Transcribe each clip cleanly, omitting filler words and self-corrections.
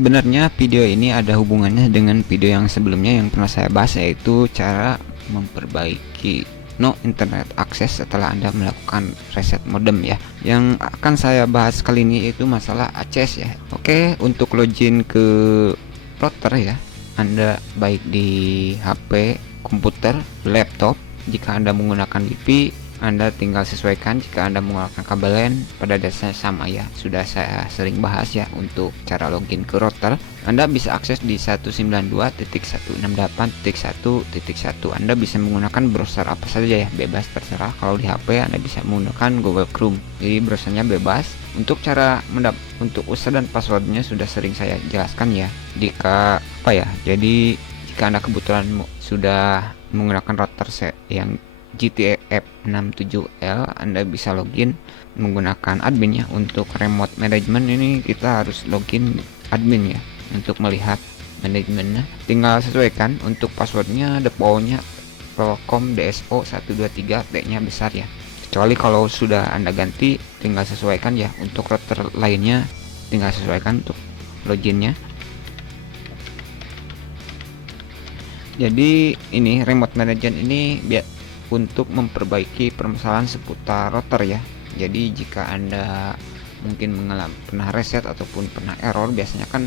sebenarnya video ini ada hubungannya dengan video yang sebelumnya yang pernah saya bahas, yaitu cara memperbaiki no internet access setelah Anda melakukan reset modem ya. Yang akan saya bahas kali ini yaitu masalah ACS ya. Oke, untuk login ke router ya, Anda baik di HP, komputer, laptop. Jika Anda menggunakan WiFi, Anda tinggal sesuaikan. Jika Anda menggunakan kabel LAN, pada dasarnya sama ya. Sudah saya sering bahas ya untuk cara login ke router. Anda bisa akses di 192.168.1.1. Anda bisa menggunakan browser apa saja ya, bebas terserah. Kalau di HP Anda bisa menggunakan Google Chrome. Jadi browsernya bebas. Untuk cara untuk user dan passwordnya sudah sering saya jelaskan ya. Jadi jika Anda kebetulan sudah menggunakan router yang GTF67L, Anda bisa login menggunakan admin ya. Untuk remote management ini kita harus login admin ya untuk melihat manajemennya. Tinggal sesuaikan untuk passwordnya, defaultnya Telkom DSO 123, T-nya besar ya. Kecuali kalau sudah Anda ganti, tinggal sesuaikan ya. Untuk router lainnya tinggal sesuaikan untuk loginnya. Jadi ini remote management ini untuk memperbaiki permasalahan seputar router ya. Jadi jika Anda mungkin pernah reset ataupun pernah error, biasanya kan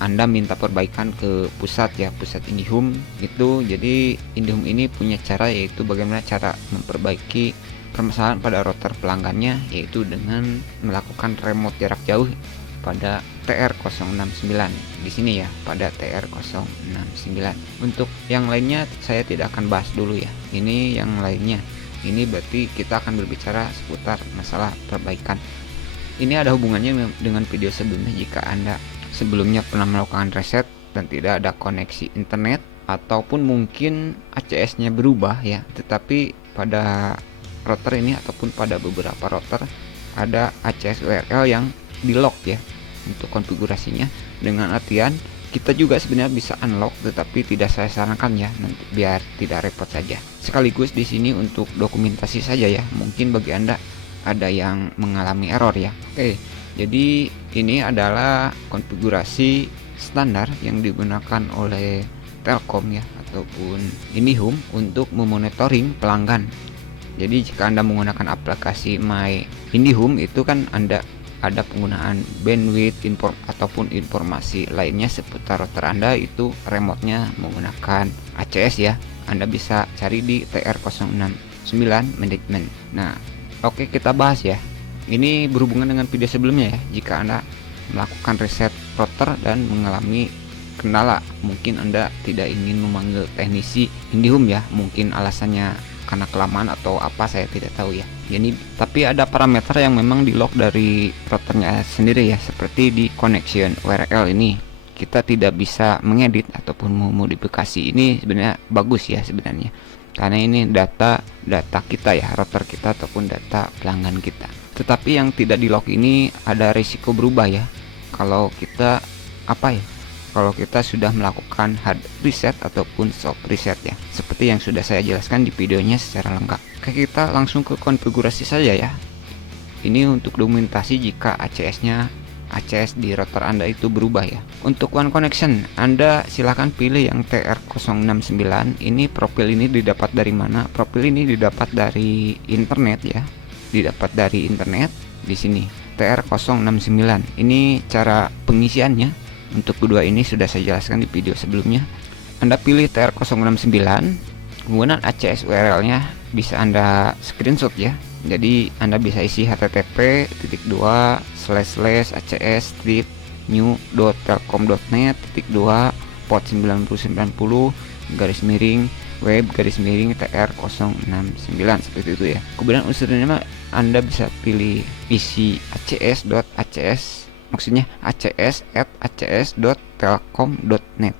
Anda minta perbaikan ke pusat ya, pusat IndiHome gitu. Jadi IndiHome ini punya cara, yaitu bagaimana cara memperbaiki permasalahan pada router pelanggannya, yaitu dengan melakukan remote jarak jauh pada TR069 di sini ya, pada TR069. Untuk yang lainnya saya tidak akan bahas dulu ya. Ini yang lainnya. Ini berarti kita akan berbicara seputar masalah perbaikan. Ini ada hubungannya dengan video sebelumnya. Jika Anda sebelumnya pernah melakukan reset dan tidak ada koneksi internet, ataupun mungkin ACS-nya berubah ya, tetapi pada router ini ataupun pada beberapa router ada ACS URL yang di lock ya. Untuk konfigurasinya, dengan artian kita juga sebenarnya bisa unlock, tetapi tidak saya sarankan ya, nanti biar tidak repot saja. Sekaligus di sini untuk dokumentasi saja ya, mungkin bagi Anda ada yang mengalami error ya. Oke, jadi ini adalah konfigurasi standar yang digunakan oleh Telkom ya, ataupun IndiHome untuk memonitoring pelanggan. Jadi jika Anda menggunakan aplikasi My IndiHome, itu kan Anda ada penggunaan bandwidth ataupun informasi lainnya seputar router Anda, itu remote-nya menggunakan ACS ya. Anda bisa cari di TR069 management. Nah, oke, kita bahas ya. Ini berhubungan dengan video sebelumnya ya. Jika Anda melakukan reset router dan mengalami kendala, mungkin Anda tidak ingin memanggil teknisi IndiHome ya. Mungkin alasannya karena kelamaan atau apa, saya tidak tahu ya. Jadi tapi ada parameter yang memang di lock dari routernya sendiri ya, seperti di connection URL ini kita tidak bisa mengedit ataupun memodifikasi. Ini sebenarnya bagus ya sebenarnya, karena ini data kita ya, router kita ataupun data pelanggan kita. Tetapi yang tidak di lock ini ada risiko berubah ya, kalau kita kalau kita sudah melakukan hard reset ataupun soft reset ya, seperti yang sudah saya jelaskan di videonya secara lengkap. Oke, kita langsung ke konfigurasi saja ya. Ini untuk dokumentasi jika ACS di router Anda itu berubah ya. Untuk one connection, Anda silahkan pilih yang TR069. Ini profil ini didapat dari mana? Profil ini didapat dari internet ya. Didapat dari internet di sini. TR069. Ini cara pengisiannya. Untuk kedua ini sudah saya jelaskan di video sebelumnya. Anda pilih TR069, kemudian ACS URL-nya bisa Anda screenshot ya. Jadi Anda bisa isi http://acs.new.telkom.net/2 port 9090 /web TR069 seperti itu ya. Kemudian username Anda bisa pilih isi acs.acs, maksudnya acs@acs.telkom.net.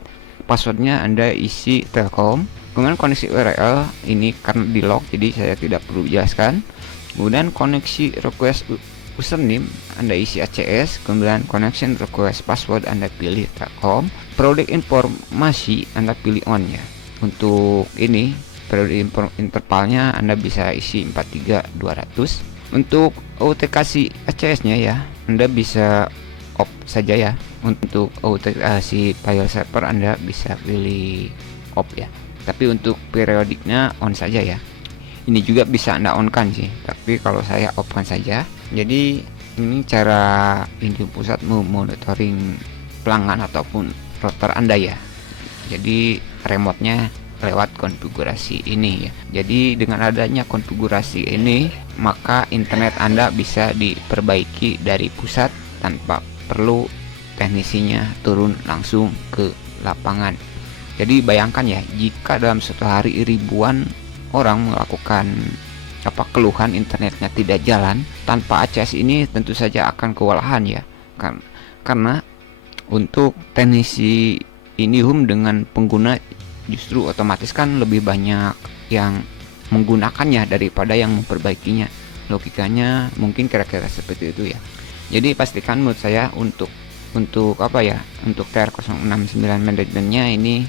Passwordnya Anda isi Telkom. Kemudian koneksi URL ini karena di lock, jadi saya tidak perlu jelaskan. Kemudian koneksi request username Anda isi ACS. Kemudian connection request password Anda pilih Telkom. Periode informasi Anda pilih on ya. Untuk ini periode intervalnya Anda bisa isi 43200. Untuk autentikasi ACS nya ya, Anda bisa off saja ya, Untuk autentikasi file server Anda bisa pilih off ya, tapi untuk periodiknya on saja ya. Ini juga bisa Anda on kan sih, tapi kalau saya off kan saja. Jadi ini cara Indium Pusat memonitoring pelanggan ataupun router Anda ya. Jadi remote-nya lewat konfigurasi ini ya. Jadi dengan adanya konfigurasi ini, maka internet Anda bisa diperbaiki dari pusat tanpa perlu teknisinya turun langsung ke lapangan. Jadi bayangkan ya, jika dalam satu hari ribuan orang melakukan keluhan internetnya tidak jalan, tanpa ACS ini tentu saja akan kewalahan ya. Karena untuk teknisi Indium dengan pengguna justru otomatis kan lebih banyak yang menggunakannya daripada yang memperbaikinya. Logikanya mungkin kira-kira seperti itu ya. Jadi pastikan menurut saya untuk untuk TR069 manajemennya ini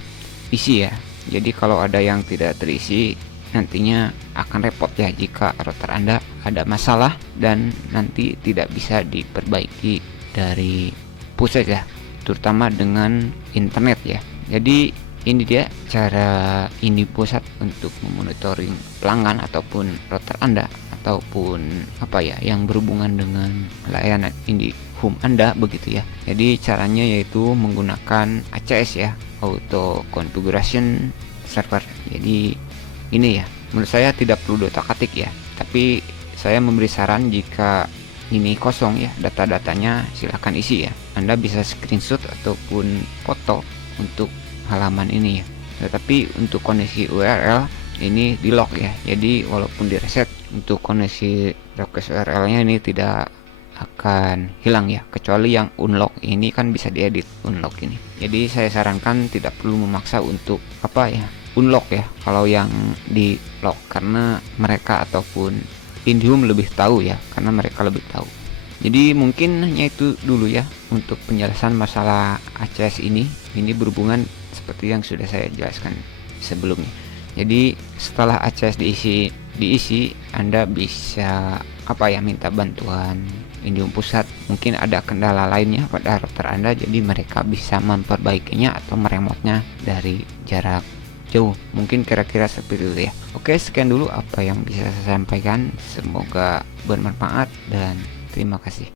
isi ya. Jadi kalau ada yang tidak terisi, nantinya akan repot ya jika router Anda ada masalah dan nanti tidak bisa diperbaiki dari pusat ya, terutama dengan internet ya. Jadi ini dia cara Indium Pusat untuk memonitoring pelanggan ataupun router Anda ataupun yang berhubungan dengan layanan Indium Anda begitu ya. Jadi caranya yaitu menggunakan ACS ya, Auto Configuration Server. Jadi ini ya, menurut saya tidak perlu otak-atik ya, tapi saya memberi saran jika ini kosong ya data-datanya, silahkan isi ya. Anda bisa screenshot ataupun foto untuk halaman ini ya. Tetapi untuk koneksi URL ini di lock ya. Jadi walaupun di reset, untuk koneksi request URL nya ini tidak akan hilang ya, kecuali yang unlock ini kan bisa diedit unlock ini. Jadi saya sarankan tidak perlu memaksa untuk unlock ya kalau yang di lock, karena mereka ataupun Indium lebih tahu ya, karena mereka lebih tahu. Jadi mungkin hanya itu dulu ya untuk penjelasan masalah ACS ini berhubungan seperti yang sudah saya jelaskan sebelumnya. Jadi setelah ACS diisi Anda bisa minta bantuan Indium Pusat. Mungkin ada kendala lainnya pada router Anda, jadi mereka bisa memperbaikinya atau meremotnya dari jarak jauh. Mungkin kira-kira seperti itu ya. Oke, sekian dulu apa yang bisa saya sampaikan, semoga bermanfaat dan terima kasih.